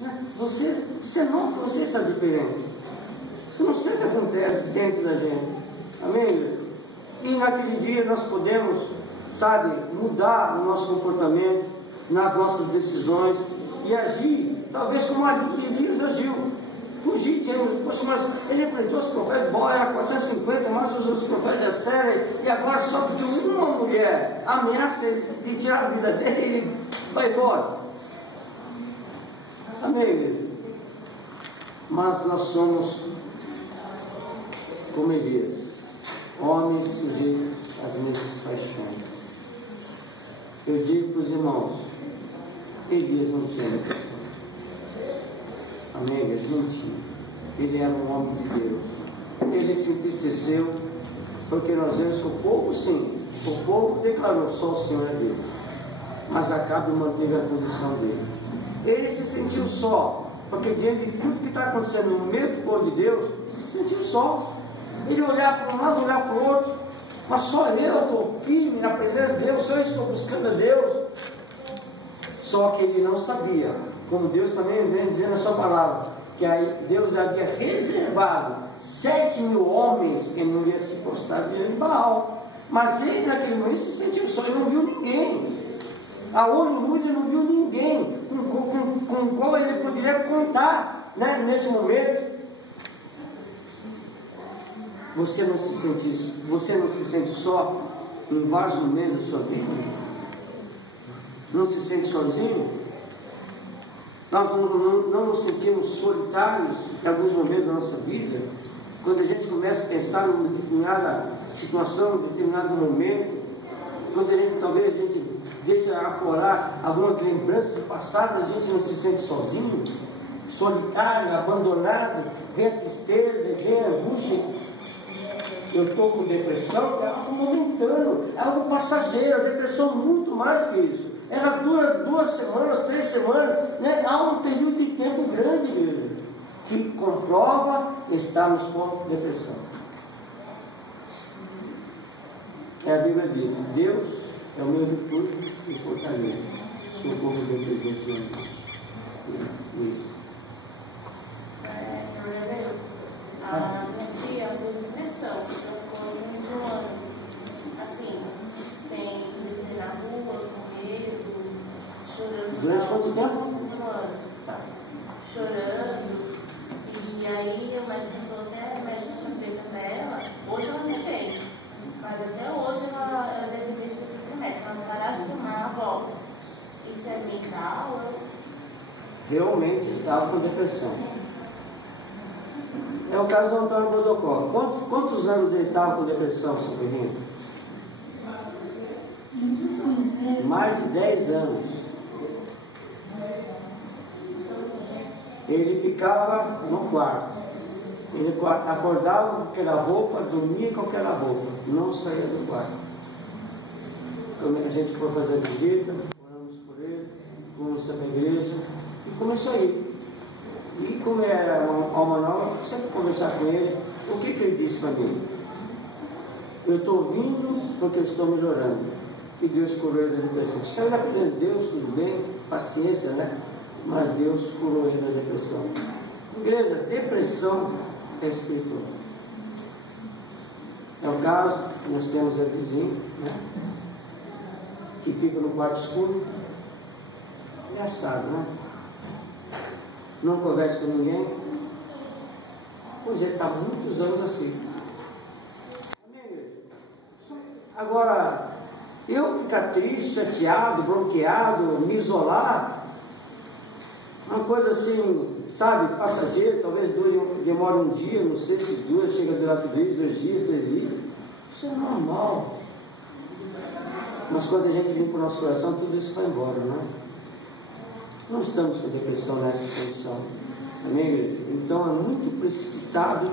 Né? Você nota que você está diferente. Você não sei o que acontece dentro da gente. Amém? E naquele dia nós podemos, sabe, mudar o nosso comportamento, nas nossas decisões e agir, talvez como Elias agiu. Fugir de ele. Poxa, mas ele enfrentou os profetas, era 450, mas os profetas da série, e agora só porque uma mulher ameaça ele de tirar a vida dele, ele vai embora. Amém? Mas nós somos como Elias, homens sujeitos às mesmas paixões. Eu digo para os irmãos, Elias não tinha depressão. Amém? Ele não tinha. Ele era um homem de Deus. Ele se entristeceu porque nós vemos que o povo, sim, o povo declarou: só o Senhor é Deus. Mas Acabe manteve a posição dele. Ele se sentiu só, porque diante de tudo que está acontecendo no meio do povo de Deus, se sentiu só. Ele olhar para um lado, olhar para o outro, mas só eu estou firme na presença de Deus, só eu estou buscando a Deus. Só que ele não sabia, como Deus também vem dizendo na sua palavra, que aí Deus havia reservado 7.000 homens que não iam se prostrar diante de Baal. Mas ele naquele momento se sentiu só, ele não viu ninguém. A olho nu ele não viu ninguém com o qual ele poderia contar, né, nesse momento. Você não se sente só em vários momentos da sua vida? Não se sente sozinho? Nós não nos sentimos solitários em alguns momentos da nossa vida? Quando a gente começa a pensar em determinada situação, em determinado momento, quando talvez a gente deixa aflorar algumas lembranças passadas, a gente não se sente sozinho, solitário, abandonado, vem a tristeza, vem a angústia. Eu estou com depressão, é algo momentâneo, é algo passageiro. A depressão muito mais do que isso. Ela dura 2 semanas, 3 semanas, né? Há um período de tempo grande mesmo, que comprova estarmos com depressão. A Bíblia diz: Deus é o meu refúgio e fortaleza, socorro do presente em nós. Isso. A minha tia teve depressão, ela ficou de um ano, assim, sem descer na rua, com medo, chorando. Durante quanto tempo? Um ano. Tá. Chorando. E aí o médico passou até, o médico tinha feito pra ela, hoje ela não tem, mas até hoje ela depende desses remédios, se ela não parar de tomar, volta. Isso é mental? Realmente estava com depressão. É o caso do Antônio Bodocó. Quantos anos ele estava com depressão, seu Ferrinho? Mais de 10 anos. Ele ficava no quarto. Ele acordava com aquela roupa, dormia com aquela roupa. Não saía do quarto. Quando a gente foi fazer a visita, oramos por ele, fomos para a igreja e começou a ir. E como era uma alma nova, sempre conversar com ele. O que ele disse para mim? Eu estou vindo porque eu estou melhorando. E Deus curou ele da depressão. Saiu da presença de Deus, tudo bem, paciência, né? Mas Deus curou ele da depressão. Igreja, depressão é espiritual. É o caso que nós temos a vizinha, né? Que fica no quarto escuro. Engraçado, né? Não conversa com ninguém. Pois é, está há muitos anos assim. Agora, eu ficar triste, chateado, bloqueado, me isolar, uma coisa assim, sabe, passageira, talvez demore um dia, não sei se 2, chega de lá 2 dias, 3 dias. Isso é normal. Mas quando a gente vem para o nosso coração, tudo isso vai embora, não é? Não estamos com depressão nessa condição. Amém, igreja? Então é muito precipitado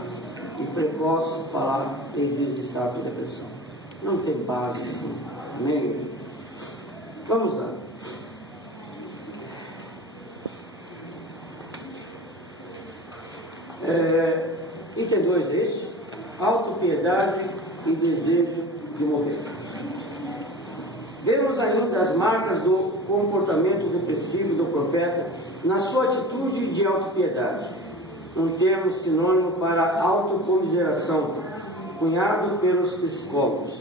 e precoce falar que Elias está com depressão. Não tem base assim. Amém, igreja? Vamos lá. Item 2 é isso? Autopiedade e desejo de morrer. Vemos ainda as marcas do comportamento repressivo do profeta na sua atitude de autopiedade, um termo sinônimo para autocomiseração, cunhado pelos psicólogos.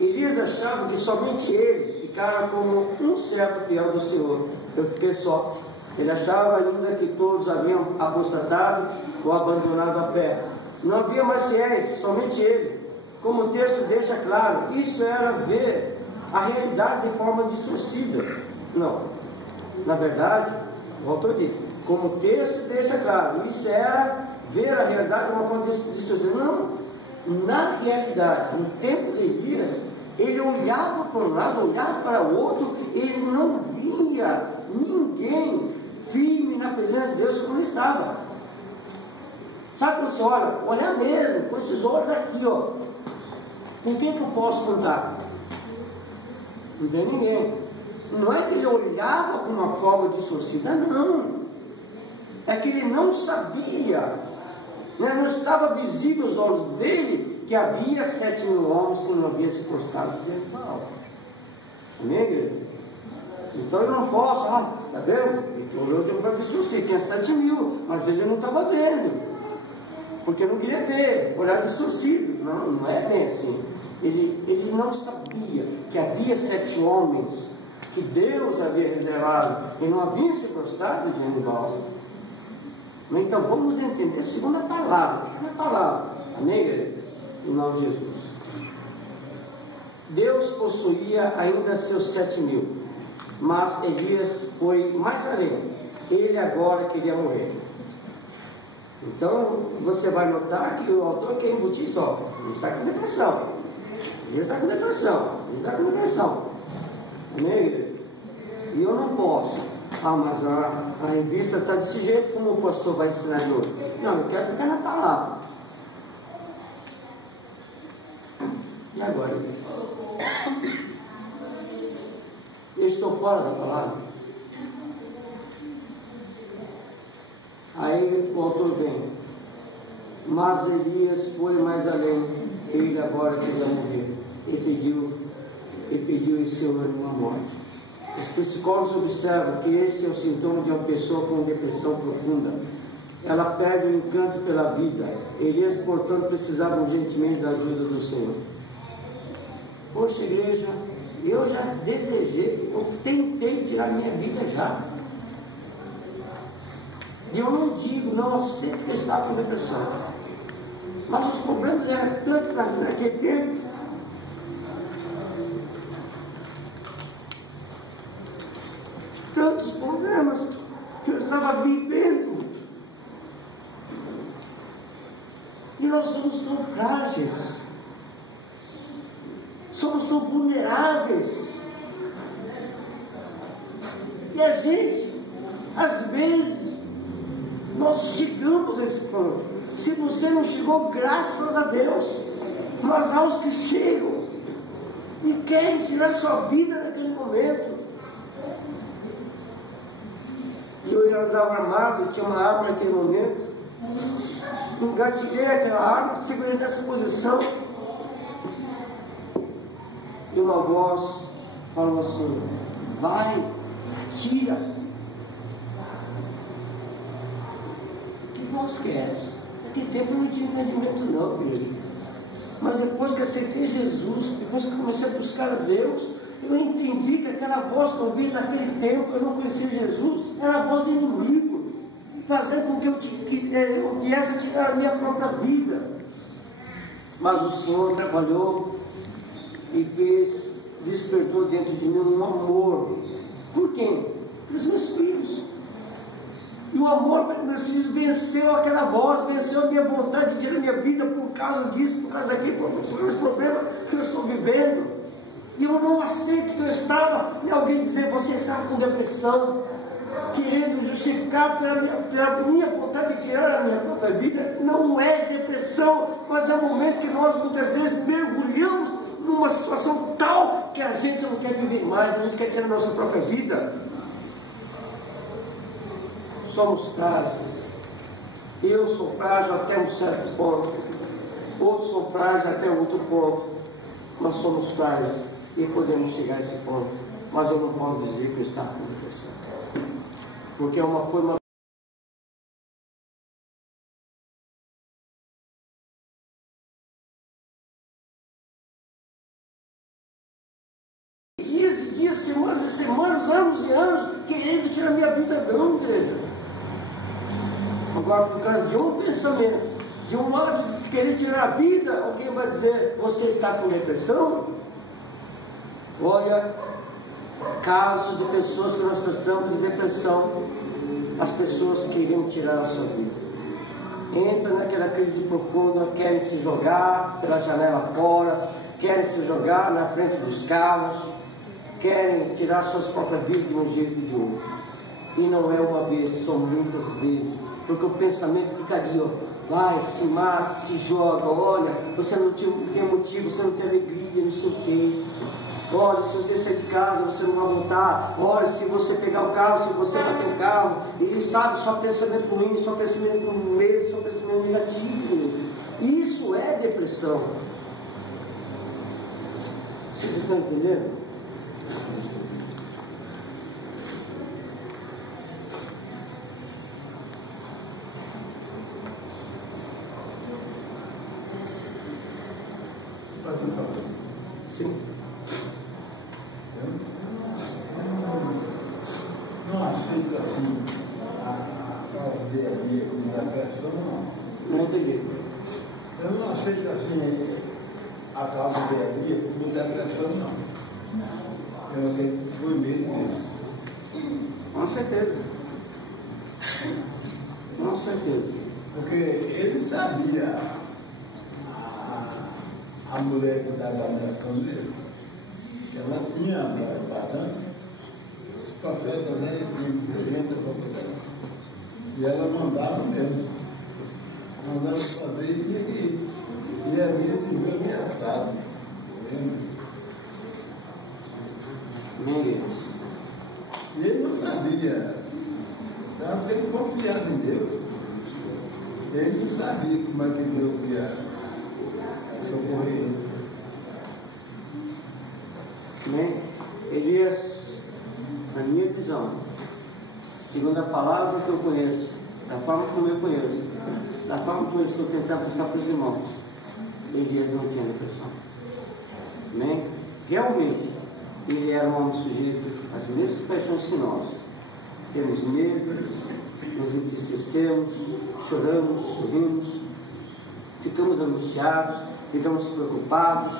Elias achava que somente ele ficara como um servo fiel do Senhor. Eu fiquei só. Ele achava ainda que todos haviam apostatado ou abandonado a fé. Não havia mais fiéis, somente ele. Como o texto deixa claro, isso era ver a realidade de forma distorcida. Não. Na verdade, o autor diz, como o texto deixa claro, isso era ver a realidade de uma forma distorcida. Não. Na realidade, no tempo de Elias, ele olhava para um lado, olhava para o outro, ele não via ninguém firme na presença de Deus como ele estava. Sabe quando você olha mesmo, com esses olhos aqui, ó, com quem que eu posso contar? Não tem ninguém. Não é que ele olhava com uma forma distorcida, não. É que ele não sabia, não estava visível aos olhos dele que havia 7.000 homens que não haviam se prostrado diante de Baal. Amém, igreja? Então eu não posso, está vendo? Ele olhou de uma forma distorcida, tinha 7.000, mas ele não estava vendo. Porque não queria ver, olhar distorcido. Não é bem assim. Ele não sabia que havia 7 homens que Deus havia reservado e não haviam se prostrado diante de Baal. Então vamos entender segundo a palavra. A palavra, amém, igreja? Em nome de Jesus. Deus possuía ainda seus 7.000, mas Elias foi mais além. Ele agora queria morrer. Então você vai notar que o autor quer embutir só. Ele está com depressão. Ele está com depressão. Ele está com depressão. Amém? E eu não posso. Mas a revista está desse jeito, como o pastor vai ensinar de hoje? Não, eu quero ficar na palavra. E agora? Eu estou fora da palavra. Aí o autor vem, mas Elias foi mais além, ele agora queria morrer, ele pediu em seu ânimo a morte. Os psicólogos observam que esse é o sintoma de uma pessoa com depressão profunda. Ela perde o encanto pela vida. Elias, portanto, precisava urgentemente da ajuda do Senhor. Poxa, igreja, eu já desejei, eu tentei tirar minha vida já. E eu não digo, não aceito que eu estava com depressão. Mas os problemas eram tanto naquele tempo. Tantos problemas que eu estava vivendo. E nós somos tão frágeis. Somos tão vulneráveis. E a gente, às vezes, nós chegamos a esse ponto. Se você não chegou, graças a Deus. Mas há os que chegam e querem tirar sua vida naquele momento. Eu andava armado, tinha uma arma naquele momento. Engatilhei aquela arma, segurei nessa posição. E uma voz falou assim: vai, tira. Voz que é essa? Naquele tempo eu não tinha entendimento não, querido. Mas depois que aceitei Jesus, depois que comecei a buscar a Deus, eu entendi que aquela voz que eu ouvi naquele tempo, eu não conhecia Jesus, era a voz do inimigo, fazendo com que eu viesse a tirar a minha própria vida. Mas o Senhor trabalhou e despertou dentro de mim um amor. Por quem? Pelos meus filhos. E o amor para meus filhos venceu aquela voz, venceu a minha vontade de tirar a minha vida por causa disso, por causa daquilo, por esse problema que eu estou vivendo. E eu não aceito que eu estava, e alguém dizer, você estava com depressão, querendo justificar pela minha vontade de tirar a minha própria vida. Não é depressão, mas é um momento que nós muitas vezes mergulhamos numa situação tal que a gente não quer viver mais, a gente quer tirar a nossa própria vida. Somos frágeis. Eu sou frágil até um certo ponto. Outros são frágeis até outro ponto. Nós somos frágeis e podemos chegar a esse ponto. mas eu não posso dizer que eu estava com depressão. Porque foi uma dias e dias, semanas e semanas, anos e anos, querendo tirar minha vida, não, igreja. Agora, por causa de um pensamento, de um ato de querer tirar a vida, alguém vai dizer, você está com depressão? Olha, casos de pessoas que nós tratamos de depressão, as pessoas querendo tirar a sua vida. Entram naquela crise profunda, querem se jogar pela janela fora, querem se jogar na frente dos carros, querem tirar suas próprias vidas de um jeito ou de outro. E não é uma vez, são muitas vezes. Porque o pensamento fica ali, ó, vai, se mata, se joga, olha, você não tem motivo, você não tem alegria, não sei o quê. Olha, se você sair de casa, você não vai voltar. Olha, se você pegar o carro, se você bater o carro. E sabe, só pensamento ruim, só pensamento com medo, só pensamento negativo. Isso é depressão. Vocês estão entendendo? Sim. Não aceito assim a ideia da pessoa, não. Não entendi. Eu não aceito assim a causa de como depressão, não. Eu acredito que foi mesmo. Com certeza. Com certeza. Porque ele sabia, a mulher que dava a depressão dele, ela tinha bastante profeta, né? Tinha gente profeta. E ela mandava mesmo. Mandava fazer e tinha que ir. E havia se viu ameaçado. Ninguém. E ele não sabia. Então ele confiava em Deus. Ele não sabia como é que Deus ia socorrer ele. Né? Elias, na minha visão, segundo a palavra que eu conheço, da forma como eu conheço, da forma como eu estou tentando passar para os irmãos, Elias não tinha depressão. Né? Realmente, ele era um homem sujeito às mesmas paixões que nós. Temos medo, nos entristecemos, choramos, sorrimos, ficamos angustiados, ficamos preocupados,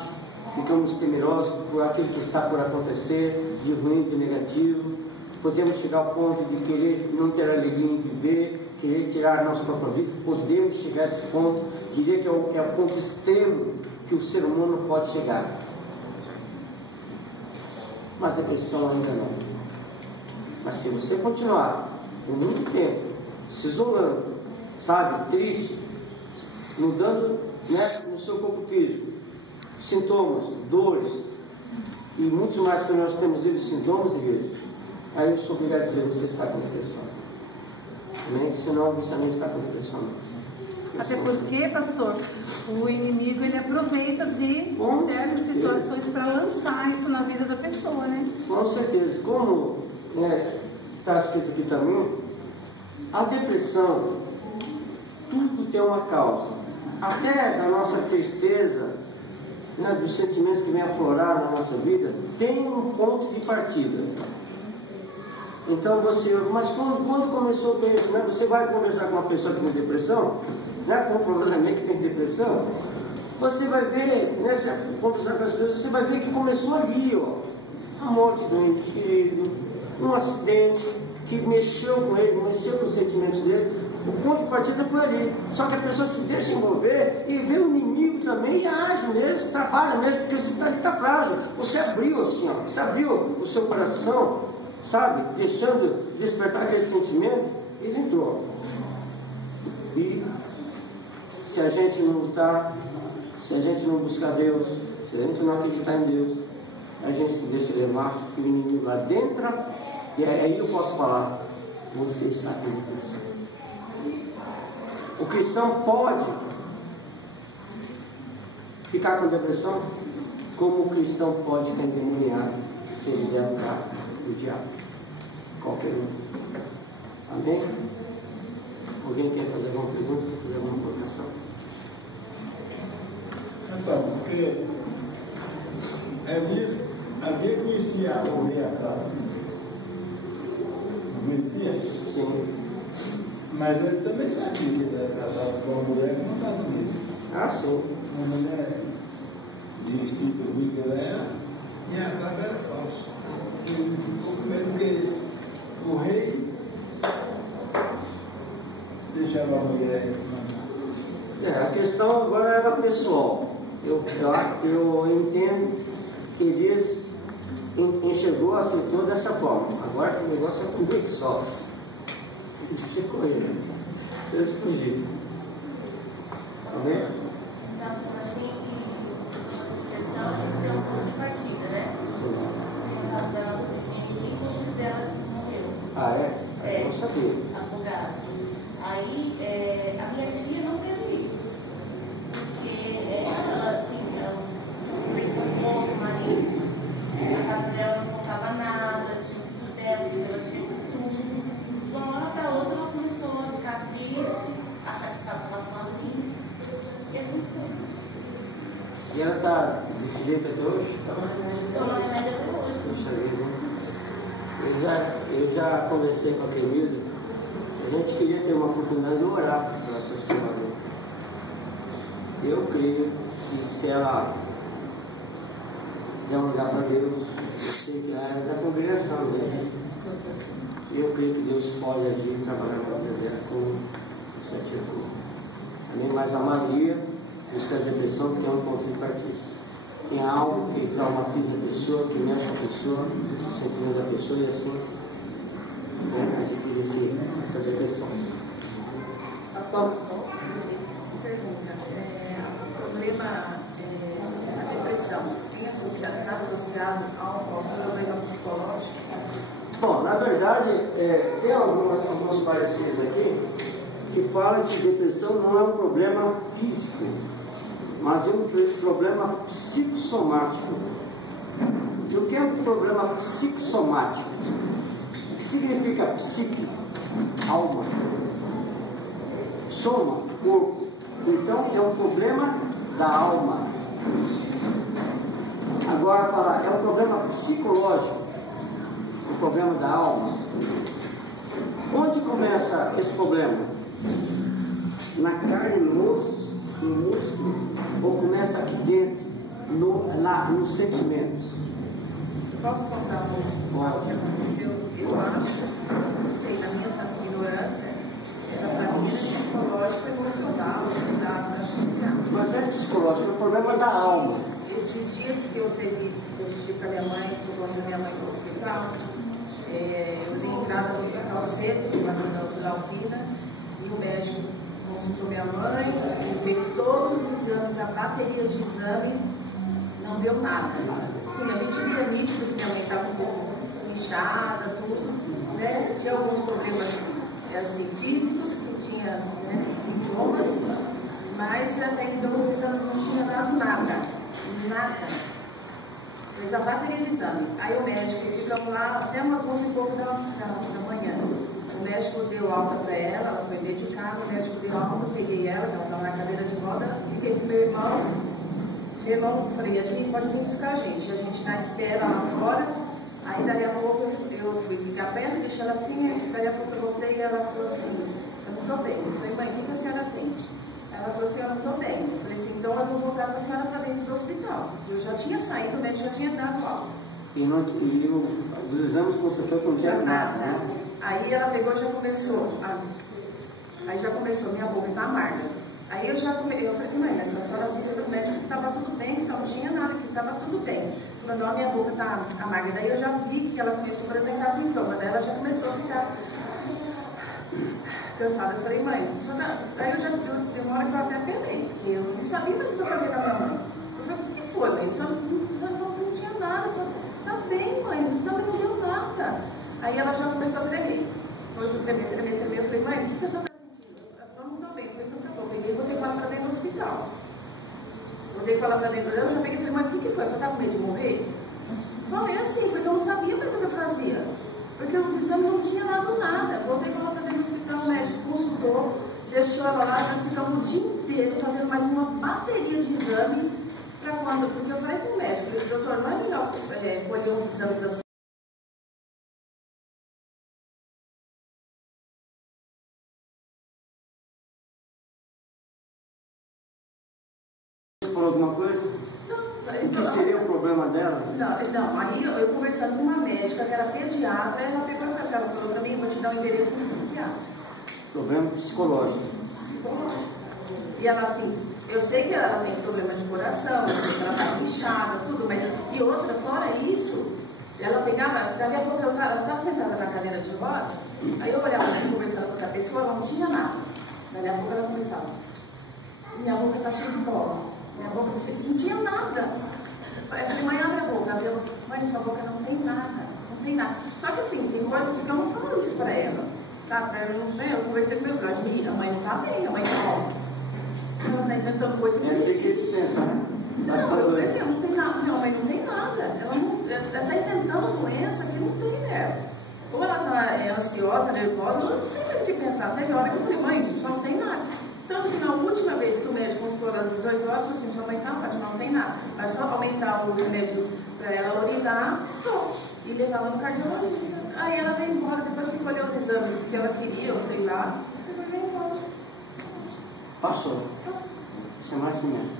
ficamos temerosos por aquilo que está por acontecer, de ruim, de negativo. Podemos chegar ao ponto de querer não ter alegria em viver, querer tirar a nossa própria vida. Podemos chegar a esse ponto, diria que é o ponto extremo que o ser humano pode chegar. Mas a depressão ainda não. Mas se você continuar por muito tempo se isolando, sabe, triste, mudando, né, no seu corpo físico, sintomas, dores e muitos mais que nós temos de sintomas, igreja, aí eu sou obrigado a dizer que você está com depressão. Né? Senão você nem está com depressão. Até porque, pastor, o inimigo ele aproveita de certas situações para lançar isso na vida da pessoa, né? Com certeza. Como está escrito aqui também, a depressão, tudo tem uma causa. Até da nossa tristeza, né, dos sentimentos que vem aflorar na nossa vida, tem um ponto de partida. Então mas quando começou com isso, né, você vai conversar com uma pessoa que tem depressão, né, comprovadamente que tem depressão, você vai ver, né, se conversar com as pessoas, você vai ver que começou ali, ó, a morte do ente querido, um acidente que mexeu com ele, mexeu com os sentimentos dele. O ponto de partida foi ali. Só que a pessoa se deixa envolver e vê o inimigo também e age mesmo, trabalha mesmo, porque você está frágil. Você abriu assim, ó, você abriu o seu coração, sabe, deixando despertar aquele sentimento, ele entrou. E se a gente não lutar, se a gente não buscar Deus, se a gente não acreditar em Deus, a gente se deixa levar, o inimigo lá dentro, e aí eu posso falar, você está com depressão. O cristão pode ficar com depressão, como o cristão pode ficar endemoniado, ser libertado do diabo. Qualquer um. Amém? Alguém quer fazer alguma pergunta? Fazer alguma colocação? Então, porque havia que iniciar o rei atrás. Não conhecia? Sim. Mas ele também sabia que ele era casado com uma mulher que não estava comigo. Ah, sim. Uma mulher de tipo rica ela era, e a casa era falsa. Ele ficou com medo que o rei deixava a mulher mandar. A questão agora era pessoal. Eu entendo que Elias enxergou, aceitou dessa forma. Agora o negócio é comigo só. Isso com ele. Eu explodi. Amém? Assim, que questão é um ponto de partida, né? No caso da nossa vizinha aqui, o filho dela morreu. Ah, é? É. Eu não sabia. Afogado. Aí, a minha tia não teve isso. Porque ela, assim, cresceu um pouco, o marido, a casa dela não faltava nada, tinha tudo dela, ela tinha tudo. De uma hora para outra, ela começou a ficar triste, achar que estava sozinha. E assim foi. E ela está desse jeito até hoje? Então, não é média até hoje. Puxa vida, né? Eu já conversei com a Kenilda. A gente queria ter uma oportunidade de orar para Nossa Senhora. Eu creio que se ela der um lugar para Deus, eu sei que ela é da congregação mesmo. Eu creio que Deus pode agir e trabalhar na vida dela com certeza. Amém? Mas a Maria, diz que a depressão tem um ponto de partida. Tem algo que traumatiza a pessoa, que mexe a pessoa, os sentimentos da pessoa e assim adquire essa depressão. Pastor, pergunta. O problema da depressão está associado a um problema psicológico? Bom, na verdade, tem alguns pareceres aqui que falam que depressão não é um problema físico, mas é um problema psicossomático. E o que é um problema psicossomático? O que significa psique? Alma. Soma, corpo. Então é um problema da alma. Agora, falar, é um problema psicológico, o problema da alma. Onde começa esse problema? Na carne, no osso, no músculo, ou começa aqui dentro, nos sentimentos? Posso contar o que aconteceu? Eu acho, não sei, na minha ignorância, era para mim psicológico, emocional, da social. Mas é psicológico, é o problema da alma. Esses dias que eu estive com a minha mãe, socorrendo a minha mãe no hospital, eu dei entrada no hospital cedo, lá na Alpina, e o médico consultou minha mãe, ele fez todos os exames, a bateria de exame, não deu nada. Sim, a gente via nítido que minha mãe estava um pouco inchada, tudo, né? Tinha alguns problemas assim, físicos, que tinha né, sintomas, mas até então os exames não tinham dado nada. Fez a bateria de exame. Aí o médico, ficamos lá até umas 11 e pouco da manhã. O médico deu alta para ela foi dedicada, o médico deu alta, eu peguei ela estava na cadeira de roda, liguei pro meu irmão. Meu irmão, falei, Edmir, pode vir buscar a gente está à espera lá fora. Aí dali a pouco eu fui ficar perto, deixei ela assim, dali a pouco eu voltei e ela falou assim, eu não estou bem. Eu falei, mãe, o que a senhora tem? Ela falou assim, eu não estou bem. Eu falei assim, então eu vou voltar com a senhora para dentro do hospital. Eu já tinha saído, o médico já tinha dado alta. E os exames que você foi não tinha nada, né? Aí ela pegou e já começou. Aí já começou, minha boca está amarga. Aí eu falei assim, mãe, a senhora disse para o médico que estava tudo bem, só não tinha nada, que estava tudo bem. Falando, ó, minha boca está amarga. Daí eu já vi que ela começou a apresentar sintomas, daí ela já começou a ficar cansada. Eu falei, mãe, aí eu dei uma hora que eu até apelei, porque eu não sabia mais o que eu fazia com a minha mãe. Eu falei, o que foi, mãe? Não tinha nada, só tá bem, mãe, não deu nada. Aí ela já começou a tremer. Começou a tremer. Eu falei, mãe, o que a senhora está sentindo? Ela não estou bem. Eu falei, então tá bom. Peguei e botei com ela para dentro do hospital. Botei com ela para dentro dela, eu já peguei e falei, mãe, o que foi? Você está com medo de morrer? Falei assim, porque eu não sabia mais o que eu fazia. Porque o exame não tinha dado nada. Voltei para ela fazer no hospital, o médico consultou, deixou ela lá, nós ficamos o dia inteiro fazendo mais uma bateria de exame para quando. Porque eu falei com o médico, falei, doutor, não é melhor colher uns exames assim? Você falou alguma coisa? O que seria o problema dela? Não, aí eu conversando com uma médica, que era pediatra, ela pegou essa cara, ela falou para mim, vou te dar um endereço do psiquiatra. Problema psicológico. E ela assim, eu sei que ela tem problema de coração, eu sei que ela tá inchada, tudo, mas e outra, fora isso, ela pegava, daqui a pouco ela estava sentada na cadeira de roda, aí eu olhava assim, conversando com outra pessoa, ela não tinha nada. Daqui a pouco ela começava, minha boca tá cheia de bola. Minha boca não tinha nada. Eu falei, mãe, abre a boca. Mãe, sua boca não tem nada. Não tem nada. Só que assim, tem coisas que eu não falo isso pra ela. Sabe? Eu conversei com meu filho, admira, a mãe não tá bem, a mãe não. Ela tá inventando coisas que É assim que eles pensam, né? não, eu falei assim, não tem nada. Não, mãe, não tem nada. Ela tá inventando doença que não tem dela. Ou ela tá ansiosa, nervosa, eu não sei o que pensar. Teve hora que eu falei, mãe, só não tem nada. Tanto que na última vez que o médico consultou ela às 18 horas, falou assim, sua mãe tá ótima, não tem nada. Mas só aumentar o remédio para ela orinar, só. E levar ela no cardiologista. Aí ela veio embora, depois que colheu os exames que ela queria, ou sei lá, ela veio embora. Passou. Chamar assim mesmo.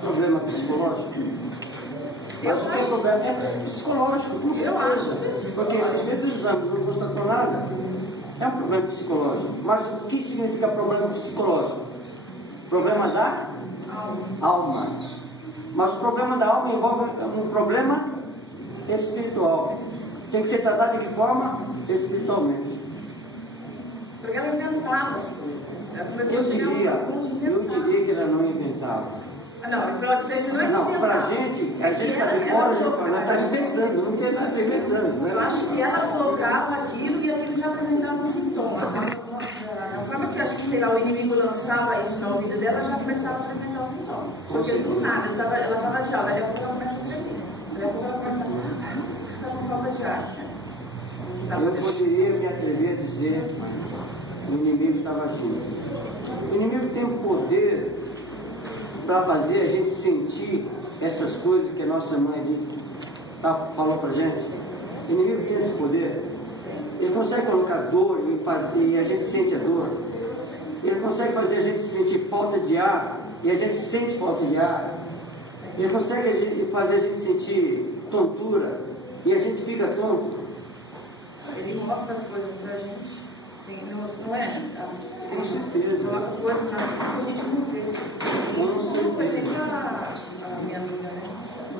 Problema psicológico? Eu Mas o que é acho- problema é psicológico, com certeza. Eu acho que é psicológico. Porque se fez os exames não constatou nada, é um problema psicológico. Mas o que significa problema psicológico? Problema da alma. Mas o problema da alma envolve um problema espiritual. Tem que ser tratado de que forma? Espiritualmente. Porque ela inventava as coisas. Ela começou Eu a chegar diria ao ponto de inventar. que ela não inventava. Não, pode ser que não é Não, inventar. pra gente, a gente está de fora, a gente fala, está inventando, não tem nada inventando. Eu acho que ela colocava aquilo e aquilo já apresentava um sintoma. A forma que eu acho que, sei lá, o inimigo lançava isso na ouvida dela, já começava a apresentar o sintoma. Porque do nada, ela estava de aula, daí a pouco ela começa a tremer. Daí a pouco ela começa a ficar com falta de ar. Eu poderia me atrever a dizer que o inimigo estava junto. O inimigo tem o poder para fazer a gente sentir essas coisas que a nossa mãe ali falou para a gente. O inimigo tem esse poder. Ele consegue colocar dor e a gente sente a dor. Ele consegue fazer a gente sentir falta de ar e a gente sente falta de ar. Ele consegue fazer a gente sentir tontura e a gente fica tonto. Ele mostra as coisas pra gente. Sim, não é? Com certeza. Mostra coisas que a gente não vê. Isso não foi feito a minha amiga, né?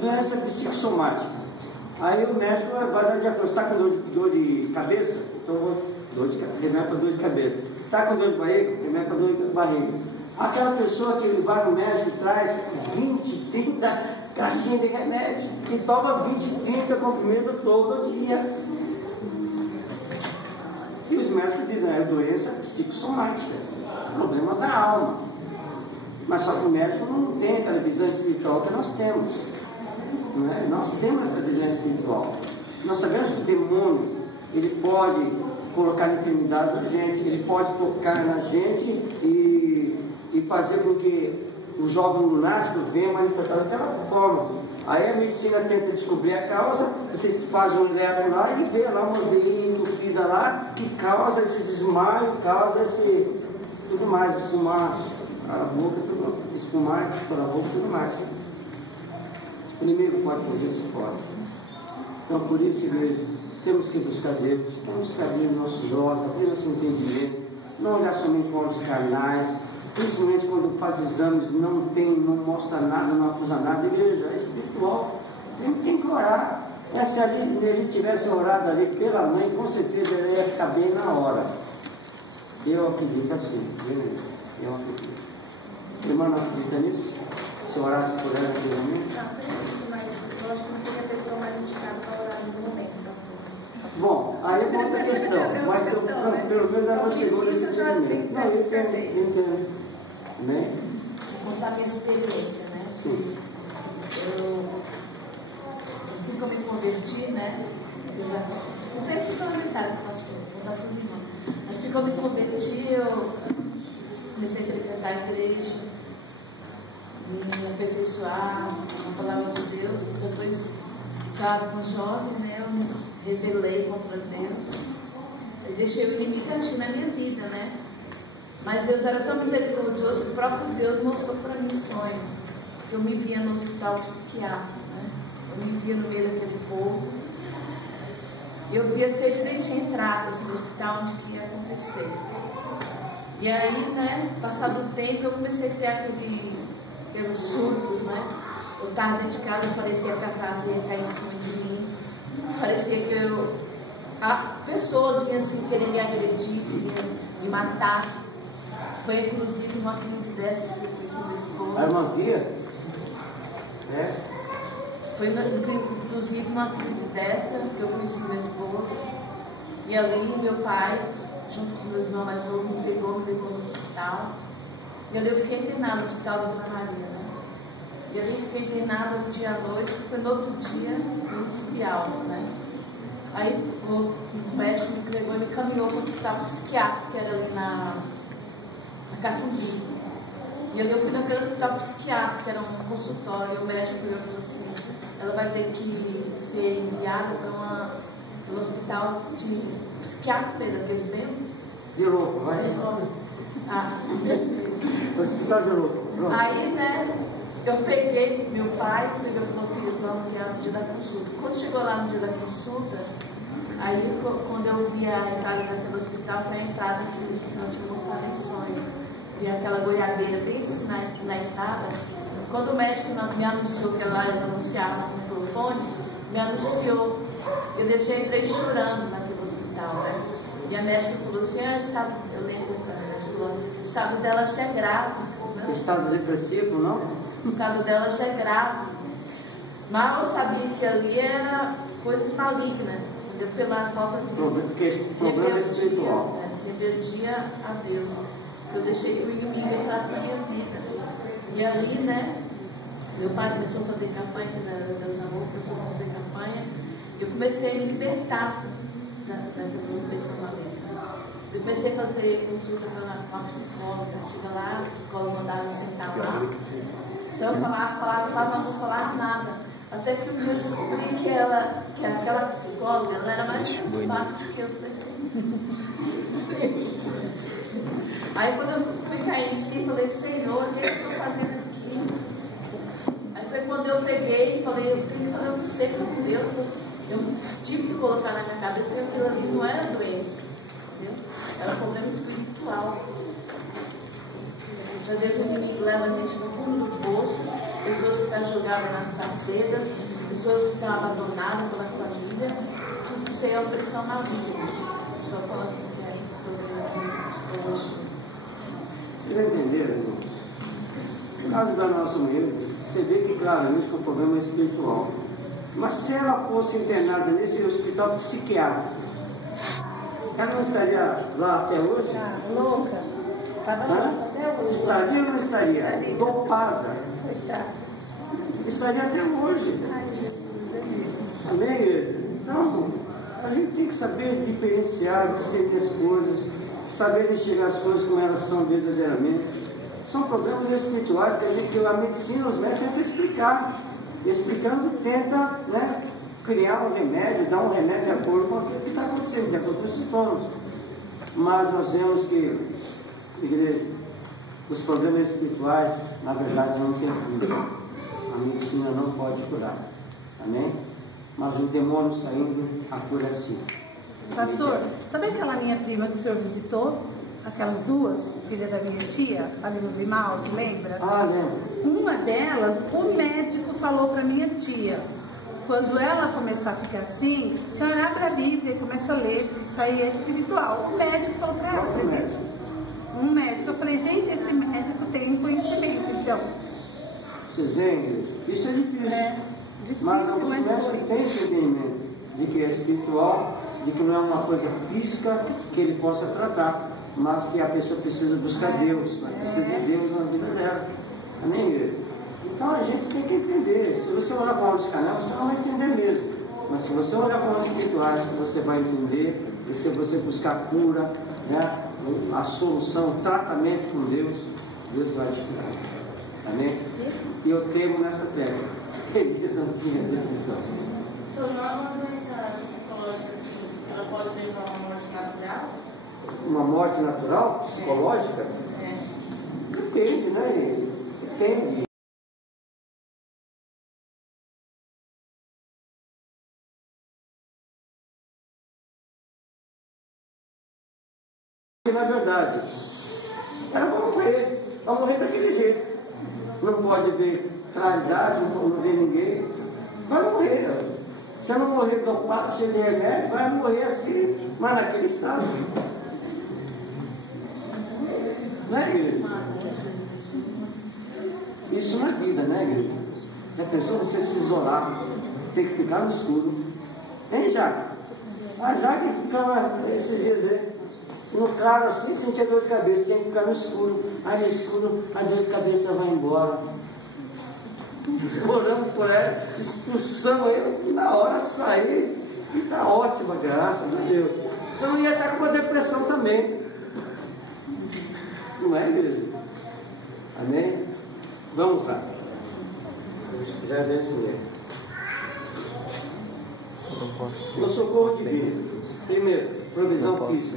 Doença psicossomática. Aí o médico vai dar diagnóstico. Está com dor de cabeça? Então remédio para dor de cabeça. Está com dor de barriga? Remédio para dor de barriga. Aquela pessoa que vai no médico e traz 20, 30 caixinhas de remédio, que toma 20, 30 comprimidos todo dia. E os médicos dizem, é doença psicossomática, problema da alma. Mas só que o médico não tem aquela visão espiritual que nós temos. Não é? Nós temos essa visão espiritual. Nós sabemos que o demônio, ele pode colocar enfermidades na gente, ele pode tocar na gente e fazer com que o jovem lunático venha manifestar daquela forma. Aí a medicina tenta descobrir a causa, você faz um eletro lá e vê lá uma veinha entupida lá que causa esse desmaio, causa esse tudo mais, espumar a boca, tudo, espumar pela boca e tudo mais. O inimigo pode fazer isso fora. Então por isso mesmo, temos que buscar Deus, temos que buscar Deus nos nossos olhos, abrir nosso entendimento, não olhar somente para os carnais. Principalmente quando faz exames, não mostra nada, não acusa nada, igreja, é espiritual. Tem que orar. Se ele tivesse orado ali pela mãe, com certeza ele ia ficar bem na hora. Eu acredito assim, eu acredito. Irmã não acredita nisso? Se orasse por ela naquele momento? Não, acredito, mas eu acho que não seria a pessoa mais indicada para orar no momento, pastor. Bom, aí é outra questão, mas pelo menos ela não chegou nesse entendimento. Não, eu entendo. Né? Vou contar minha experiência, né? Sim. que eu me converti, né? Eu já não sei se comentário com o pastor, vou dar para os irmãos. Assim que eu me converti, eu comecei a frequentar a igreja, me aperfeiçoar na palavra de Deus. Depois, já com jovem, né, eu me rebelei contra Deus. Eu deixei o inimigo agir na minha vida, né? Mas Deus era tão misericordioso que o próprio Deus mostrou para mim sonhos. Eu me via no hospital psiquiátrico, né? Eu me via no meio daquele povo. Eu via que eles tinham entrado assim, no hospital onde que ia acontecer. E aí, né, passado o tempo, eu comecei a ter aqueles surtos, né? Eu estava dentro de casa, parecia que a casa ia cair em cima de mim. Parecia que pessoas vinham assim, querer me agredir, querer me matar. Foi inclusive uma crise dessas que eu conheci meu esposo. Era uma via? É? Foi inclusive uma crise dessa que eu conheci meu esposo. E ali meu pai, junto com meus irmãos mais novos, me pegou, me levou no hospital. E ali eu fiquei internada no hospital da Dona Maria, né? E ali fiquei internada um dia à noite, e foi no outro dia no espial, né? Aí o médico me pegou e me caminhou para o hospital psiquiátrico, que era ali na Catumbi. E ali eu fui naquele hospital psiquiátrico, que era um consultório, e o médico falou assim, ela vai ter que ser enviada para um hospital de psiquiátrico, Pedro, aqueles mesmos? De louco, vai. Hospital de louco. Pronto. Aí, né, eu peguei meu pai, ele falou, filho, vamos enviar no dia da consulta. Quando chegou lá no dia da consulta, aí quando eu vi a entrada daquele hospital, foi a entrada que o Senhor tinha mostrado em sonho. Vi aquela goiabeira bem na entrada. Quando o médico me anunciou que ela ia anunciar no microfone, me anunciou. Eu entrei chorando naquele hospital, né? E a médica falou assim, eu lembro o estado dela já é grave. Né? Estado depressivo, não? O estado dela já é grave. Mas eu sabia que ali era coisas malignas, pela falta de problema espiritual. Rebeldia a Deus. Eu deixei que o inimigo entrasse na minha vida. E ali, né, meu pai começou a fazer campanha, que Deus amou, começou a fazer campanha. Eu comecei a me libertar daquela pessoa maligna. Eu comecei a fazer consulta com uma psicóloga. Chega lá, a psicóloga mandava eu sentar lá. Se eu falava, mas não falava nada. Até que um dia eu descobri que aquela psicóloga, ela era mais preocupada do que eu. Aí quando eu fui cair em si, falei, Senhor, o que eu estou fazendo aqui? Aí foi quando eu peguei e falei, eu tenho que fazer um conselho com Deus. Eu tive que colocar na minha cabeça que aquilo ali não era doença, entendeu? Era um problema espiritual. Às vezes o inimigo leva a gente no fundo do bolso, pessoas que estão jogadas nas sarcedas, pessoas que estão abandonadas pela família, tudo isso é opressão maligna. Só fala assim que é problema de psicologia. Vocês entenderam, irmão? No caso da nossa mulher, você vê que claramente que o problema é espiritual. Mas se ela fosse internada nesse hospital psiquiátrico, ela não estaria lá até hoje? Louca. Estaria ou não estaria? Dopada. Estaria até hoje. Amém? Então, a gente tem que saber diferenciar, discernir as coisas, saber enxergar as coisas como elas são verdadeiramente. São problemas espirituais que a medicina, os médicos tentam explicar. Explicando, tenta, né, criar um remédio, dar um remédio de acordo com aquilo que está acontecendo, de acordo com os sintomas. Mas nós vemos que, igreja, os problemas espirituais, na verdade, não tem cura. A medicina não pode curar. Amém? Mas o demônio saindo, a cura é sim. Pastor, sabe aquela minha prima que o senhor visitou? Aquelas duas, filha da minha tia, ali no Grimaldi, lembra? Ah, lembro. Uma delas, o médico falou para minha tia, quando ela começar a ficar assim, a senhora abre a Bíblia e começa a ler, isso aí é espiritual. O médico falou para ela, acredita? Um médico. Eu falei, gente, esse médico tem um conhecimento, então. Vocês veem, isso é difícil. Difícil, mas alguns médicos têm esse entendimento de que é espiritual, de que não é uma coisa física que ele possa tratar, mas que a pessoa precisa buscar Deus, precisa de Deus na vida dela. Amém, igreja? Então a gente tem que entender. Se você olhar com olhos carnais, você não vai entender mesmo. Mas se você olhar com olhos espirituais, você vai entender. E se você buscar cura, né, a solução, o tratamento com Deus, Deus vai te dar. Amém? E eu temo nessa terra. Elias não tinha depressão. Pastor, não é uma doença psicológica assim, que ela pode levar a uma morte natural? Uma morte natural, psicológica? Depende, né? Depende. Na verdade, ela vai morrer daquele jeito. Não pode ver claridade, não ver ninguém, vai morrer. Se não morrer do pato cheio de remédio, vai morrer assim, mas naquele estado. Não é, igreja? Isso não é vida, né, igreja? Já pensou você se isolar, ter que ficar no escuro? Hein, Jaque? A Jaque ficava esses dias aí. No claro assim, sentia dor de cabeça, tinha que ficar no escuro. Aí no escuro, a dor de cabeça vai embora. Orando por ela, expulsando eu, na hora sair, e está ótima, graças a Deus. Você não ia estar com uma depressão também. Não é, igreja? Amém? Vamos lá. Já é 10 minutos. O socorro divino. Primeiro, provisão física.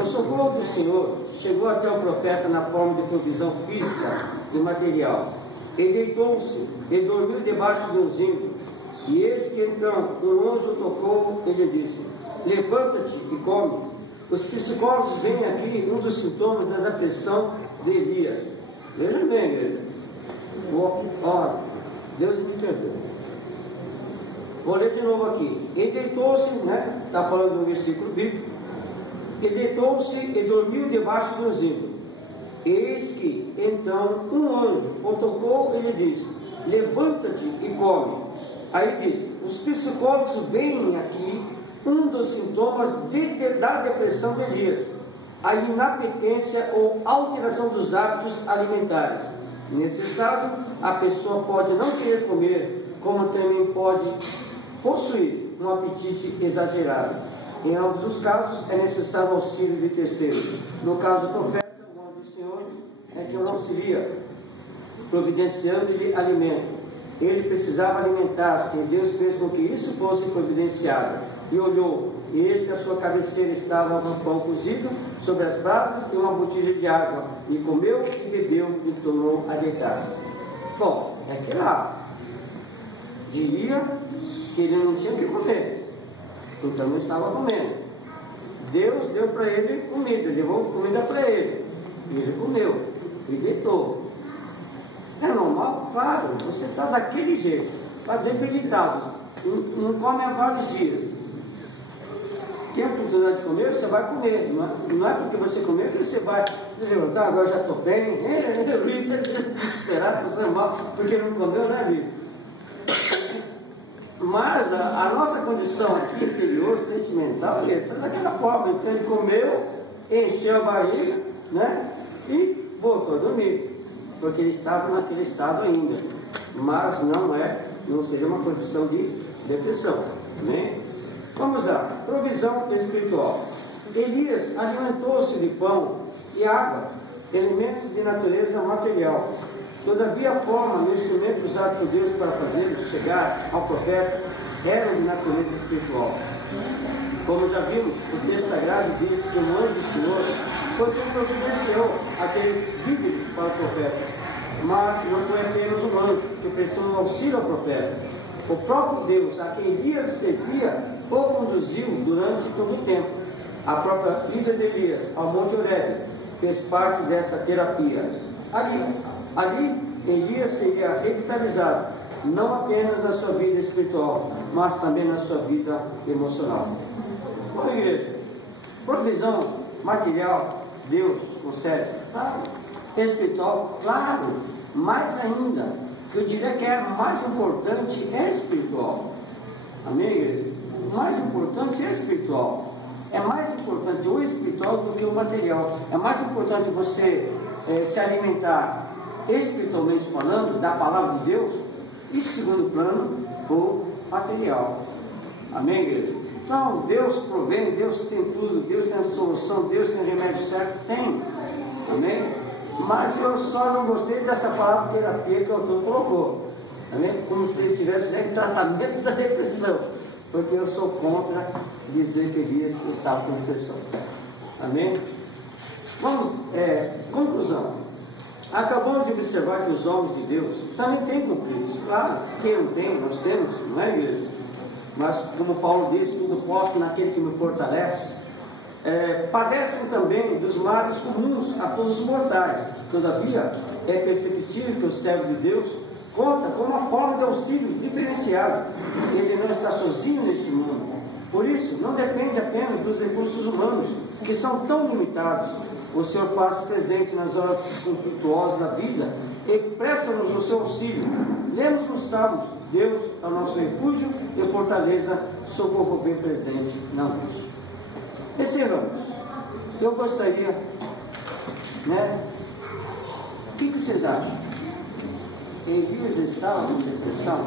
O socorro do Senhor chegou até o profeta na forma de provisão física e material. Ele deitou-se e dormiu debaixo de um zinco. E eis que então um anjo tocou, ele disse: levanta-te e come. Os psicólogos veem aqui um dos sintomas da depressão de Elias. Vejam bem, igreja. Ó, Deus me perdoe. Vou ler de novo aqui. Ele deitou-se, né? Está falando do versículo bíblico. Ele deitou-se e dormiu debaixo do zinco. Eis que, então, um anjo o tocou e lhe disse: levanta-te e come. Aí diz: os psicólogos veem aqui um dos sintomas da depressão de Elias, a inapetência ou alteração dos hábitos alimentares. Nesse estado, a pessoa pode não querer comer, como também pode possuir um apetite exagerado. Em ambos os casos, é necessário auxílio de terceiros. No caso do profeta, o anjo do Senhor é que o auxilia, providenciando-lhe alimento. Ele precisava alimentar-se, e Deus fez com que isso fosse providenciado. E olhou, e eis que a sua cabeceira estava um pão cozido sobre as brasas e uma botija de água. E comeu e bebeu e tornou a deitar-se. Bom, é que lá diria que ele não tinha o que comer, então não estava comendo. Deus deu para ele comida, levou comida para ele, e ele comeu e deitou. É normal? Claro, você está daquele jeito, está debilitado, não come há vários dias. Tem a oportunidade de comer, você vai comer. Não é porque você comer que você vai se levantar, agora já estou bem. Luiz está desesperado, você é mal, porque não comeu, né, Luiz? Mas a nossa condição aqui interior, sentimental, está daquela forma. Então ele comeu, encheu a barriga, né? E voltou a dormir. Porque ele estava naquele estado ainda. Mas não seria uma condição de depressão, né? Vamos lá, provisão espiritual. Elias alimentou-se de pão e água, elementos de natureza material. Todavia, a forma e o instrumento usado por Deus para fazê-lo chegar ao profeta eram de natureza espiritual. Como já vimos, o texto sagrado diz que o anjo do Senhor foi quem providenciou aqueles víveres para o profeta. Mas não foi apenas um anjo que prestou um auxílio ao profeta. O próprio Deus, a quem Elias servia, o conduziu durante todo o tempo. A própria vida de Elias ao Monte Horebe fez parte dessa terapia. Ali Elias seria revitalizado, não apenas na sua vida espiritual, mas também na sua vida emocional. Bom, igreja, provisão material, Deus concede, claro. Espiritual, claro, mais ainda, eu diria que é mais importante é espiritual. Amém, igreja? O mais importante é espiritual. É mais importante o espiritual do que o material. É mais importante você se alimentar espiritualmente falando, da palavra de Deus, e segundo plano, o material. Amém, igreja? Então, Deus provém, Deus tem tudo, Deus tem a solução, Deus tem o remédio certo, tem. Amém? Mas eu só não gostei dessa palavra terapia que o autor colocou. Amém? Como se ele tivesse em tratamento da depressão. Porque eu sou contra dizer que Elias estava com depressão. Amém? Vamos, conclusão. Acabamos de observar que os homens de Deus também têm cumprido. Claro, quem não tem, nós temos, não é, igreja? Mas, como Paulo diz, tudo posso naquele que me fortalece. Padecem também dos males comuns a todos os mortais. Todavia, é perceptível que o servo de Deus conta com uma forma de auxílio diferenciado. Ele não está sozinho neste mundo. Por isso, não depende apenas dos recursos humanos, que são tão limitados. O Senhor faz presente nas horas conflituosas da vida e presta-nos o seu auxílio. Lemos nos Salmos: Deus é o nosso refúgio e fortaleza, socorro bem presente na luz. Encerramos. Eu gostaria, o que vocês acham? Elias estava com depressão?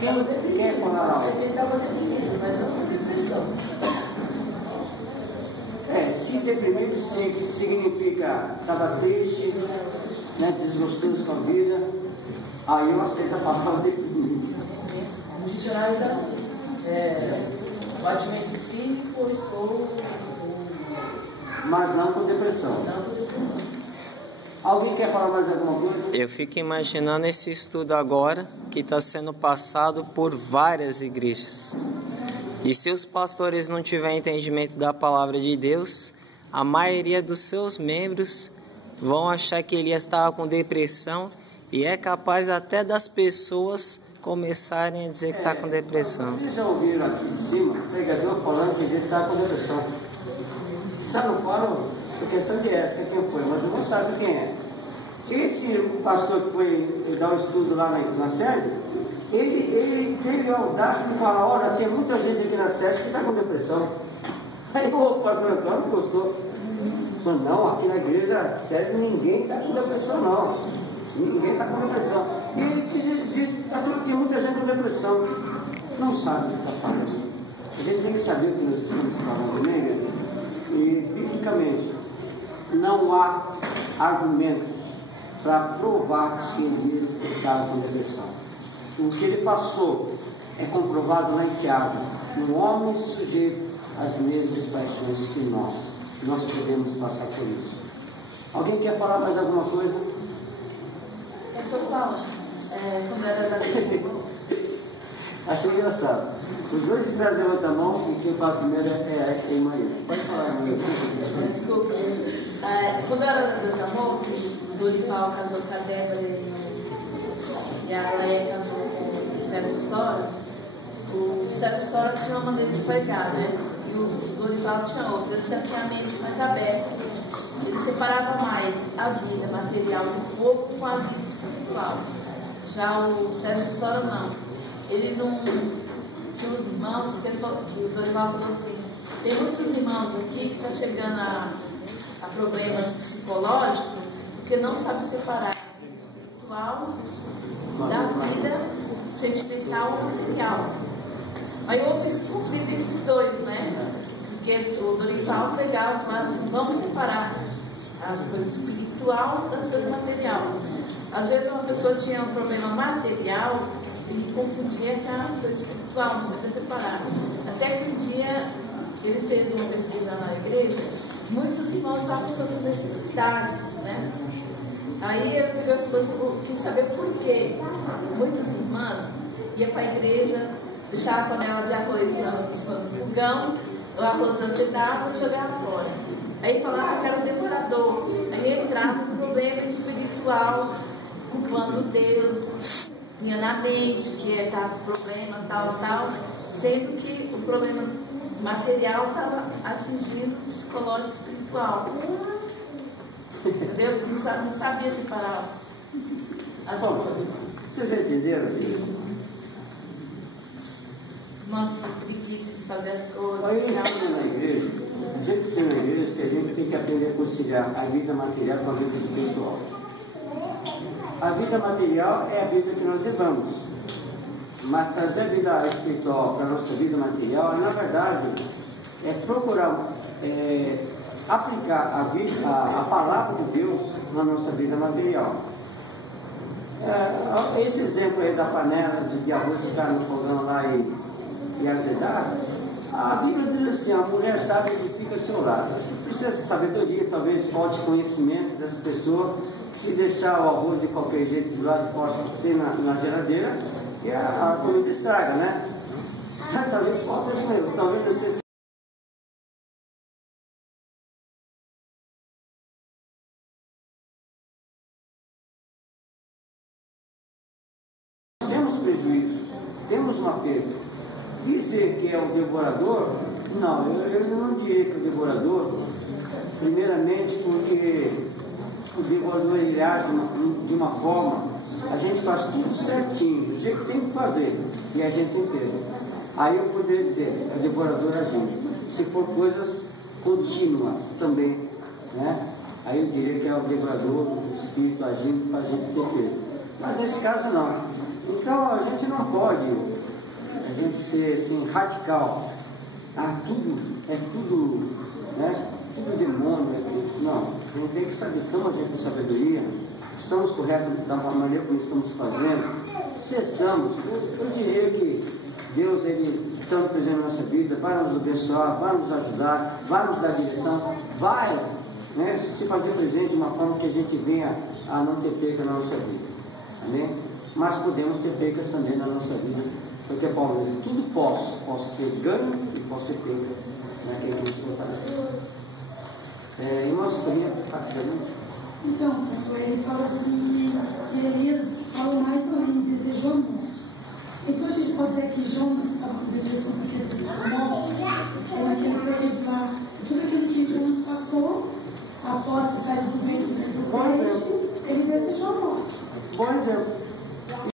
Quem quer falar algo? Ele estava deprimido, mas não com depressão. Se deprimido significa estava triste, desgostoso com a vida. Aí eu aceito a palavra deprimido. O dicionário está assim: batimento físico, estou. Mas não com depressão. Não com depressão. Alguém quer falar mais alguma coisa? Eu fico imaginando esse estudo agora que está sendo passado por várias igrejas. E se os pastores não tiverem entendimento da palavra de Deus, a maioria dos seus membros vão achar que Elias estava com depressão e é capaz até das pessoas começarem a dizer que está com depressão. Vocês já ouviram aqui em cima o pregador falando que Elias estava com depressão? Sabe, não falam por questão de ética quem foi, mas não sabe quem é. Esse pastor que foi dar um estudo lá na sede, ele teve a audácia de falar: olha, tem muita gente aqui na sede que está com depressão. Aí o pastor Antônio gostou. Falou: não, aqui na igreja sede ninguém está com depressão, não. Ninguém está com depressão. E ele disse que tem muita gente com depressão. Não sabe o que está falando. A gente tem que saber o que nós estamos falando, né, igreja? E, biblicamente, não há argumento para provar que Elias estava com depressão. O que ele passou é comprovado lá em Tiago: um homem sujeito às mesmas paixões que nós podemos passar por isso. Alguém quer falar mais alguma coisa? Pastor Paulo, quando era da Achei engraçado. Os dois de trás levantam a mão e quem fala primeiro é a irmã. Pode falar, irmã. Desculpa. Quando eu era da Deus Amor, o Dorival casou com a Débora e a Leia casou com o Sérgio Sora, o Sérgio Sora tinha uma maneira de pregar, e o Dorival tinha outra. Ele sempre tinha a mente mais aberta. Ele separava mais a vida material do corpo com a vida espiritual. Já o Sérgio Sora não. Ele não tinha os irmãos, que o Dorival falou assim: tem muitos irmãos aqui que estão chegando a problemas psicológicos porque não sabe separar a vida espiritual da vida sentimental ou material. Aí houve esse conflito entre os dois, Porque o Dorival pegava e falava assim: vamos separar as coisas espiritual das coisas material. Às vezes uma pessoa tinha um problema material e confundia com a coisa espiritual, não sabia separar. Até que um dia ele fez uma pesquisa na igreja, muitos irmãos estavam passando necessidades, Aí ele pegou e falou assim: eu quis saber por quê. Muitas irmãs iam para a igreja, deixavam a panela de arroz no fogão, o arroz azedava e jogava fora. Aí falava que era um devorador. Aí entrava um problema espiritual, culpando Deus, vinha na mente que estava com problema, tal, sendo que o problema material estava atingindo o psicológico espiritual. Entendeu? Não sabia separar as coisas. Vocês entenderam? Uma preguiça de fazer as coisas. Aí eu ensino na igreja gente que na igreja, que a gente tem que aprender a conciliar a vida material com a vida espiritual. A vida material é a vida que nós levamos, mas trazer a vida espiritual para a nossa vida material, na verdade, é procurar aplicar a palavra de Deus na nossa vida material. Esse exemplo aí da panela de arroz ficar no fogão lá e azedar, a Bíblia diz assim: a mulher sábia edifica seu lar. Acho que precisa de sabedoria, talvez falte conhecimento dessa pessoa. Se deixar o arroz de qualquer jeito do lado, possa ser na geladeira e a comida estraga, né? Talvez falte isso mesmo, talvez não seja. Temos prejuízo, temos uma perda. Dizer que é o devorador, não, eu não diria que é o devorador, primeiramente porque o devorador ele age de uma forma, a gente faz tudo certinho, do jeito que tem que fazer, e a gente tem perda. Aí eu poderia dizer, é o devorador agindo. Se for coisas contínuas também, né? Aí eu diria que é o devorador, o espírito agindo para a gente ter perda. Mas nesse caso não. Então a gente não pode ser assim, radical. Tudo é tudo, né? Tudo demônio. Não, a gente tem que saber, então a gente com sabedoria, estamos corretos da maneira como estamos fazendo. Se estamos, eu diria que Deus, Ele está presente na nossa vida, vai nos abençoar, vai nos ajudar, vai nos dar direção, vai, né, se fazer presente de uma forma que a gente venha a não ter perca na nossa vida. Amém? Mas podemos ter percas também na nossa vida, porque Paulo diz: tudo posso ter ganho e posso ter perca naquele que nos fortalece. Irmã Socorrinha, rapidamente. Então, pastor, ele fala assim que Elias falou mais além, desejou a morte. Então a gente pode dizer que Jonas estava com depressão porque desejou a morte, naquele período lá, tudo aquilo que Jonas passou após sair do ventre do peixe, ele desejou a morte. Bom exemplo.